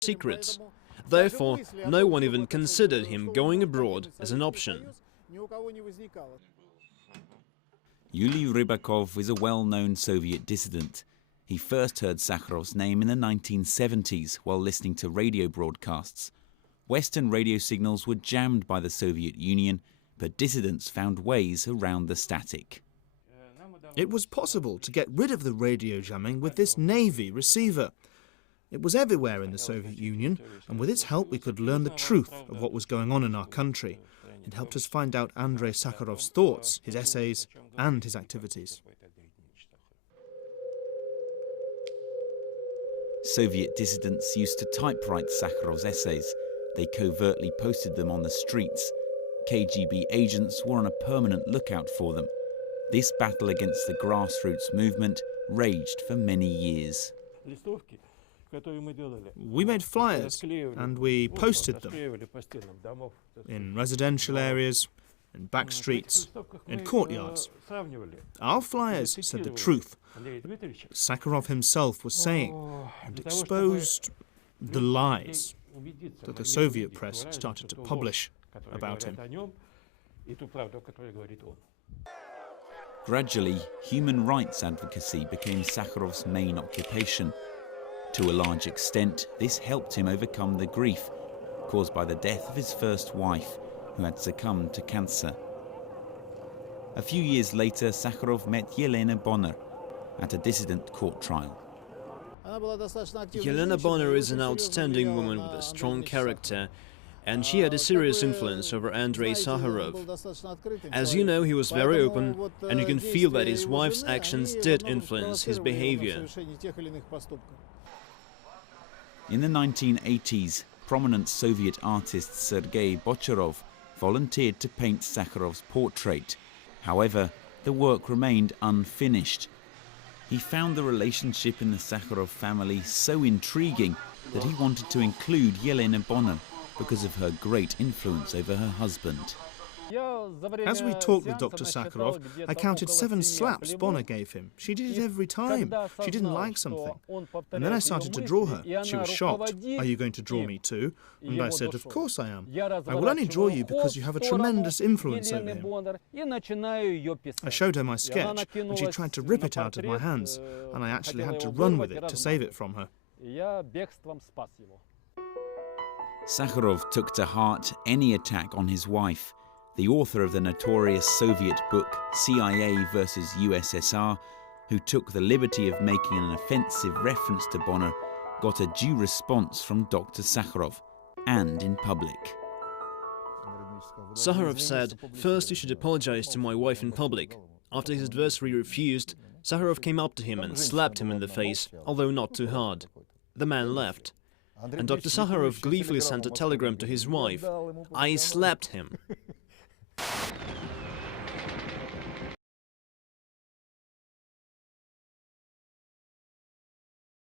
secrets. Therefore, no one even considered him going abroad as an option. Yuri Rybakov is a well-known Soviet dissident. He first heard Sakharov's name in the 1970s while listening to radio broadcasts. Western radio signals were jammed by the Soviet Union, but dissidents found ways around the static. It was possible to get rid of the radio jamming with this Navy receiver. It was everywhere in the Soviet Union, and with its help we could learn the truth of what was going on in our country. It helped us find out Andrei Sakharov's thoughts, his essays, and his activities. Soviet dissidents used to typewrite Sakharov's essays. They covertly posted them on the streets. KGB agents were on a permanent lookout for them. This battle against the grassroots movement raged for many years. We made flyers and we posted them in residential areas, in back streets, in courtyards. Our flyers said the truth. Sakharov himself was saying, and exposed the lies that the Soviet press started to publish about him. Gradually, human rights advocacy became Sakharov's main occupation. To a large extent, this helped him overcome the grief caused by the death of his first wife, who had succumbed to cancer. A few years later, Sakharov met Yelena Bonner at a dissident court trial. Yelena Bonner is an outstanding woman with a strong character, and she had a serious influence over Andrei Sakharov. As you know, he was very open, and you can feel that his wife's actions did influence his behavior. In the 1980s, prominent Soviet artist Sergei Bocharov volunteered to paint Sakharov's portrait. However, the work remained unfinished. He found the relationship in the Sakharov family so intriguing that he wanted to include Yelena Bonner because of her great influence over her husband. As we talked with Dr. Sakharov, I counted 7 slaps Bonner gave him. She did it every time. She didn't like something. And then I started to draw her. She was shocked. "Are you going to draw me too?" And I said, "Of course I am. I will only draw you because you have a tremendous influence over him." I showed her my sketch, and she tried to rip it out of my hands, and I actually had to run with it to save it from her. Sakharov took to heart any attack on his wife. The author of the notorious Soviet book CIA versus USSR, who took the liberty of making an offensive reference to Bonner, got a due response from Dr. Sakharov, and in public. Sakharov said, "First you should apologize to my wife in public." After his adversary refused, Sakharov came up to him and slapped him in the face, although not too hard. The man left, and Dr. Sakharov gleefully sent a telegram to his wife, "I slapped him."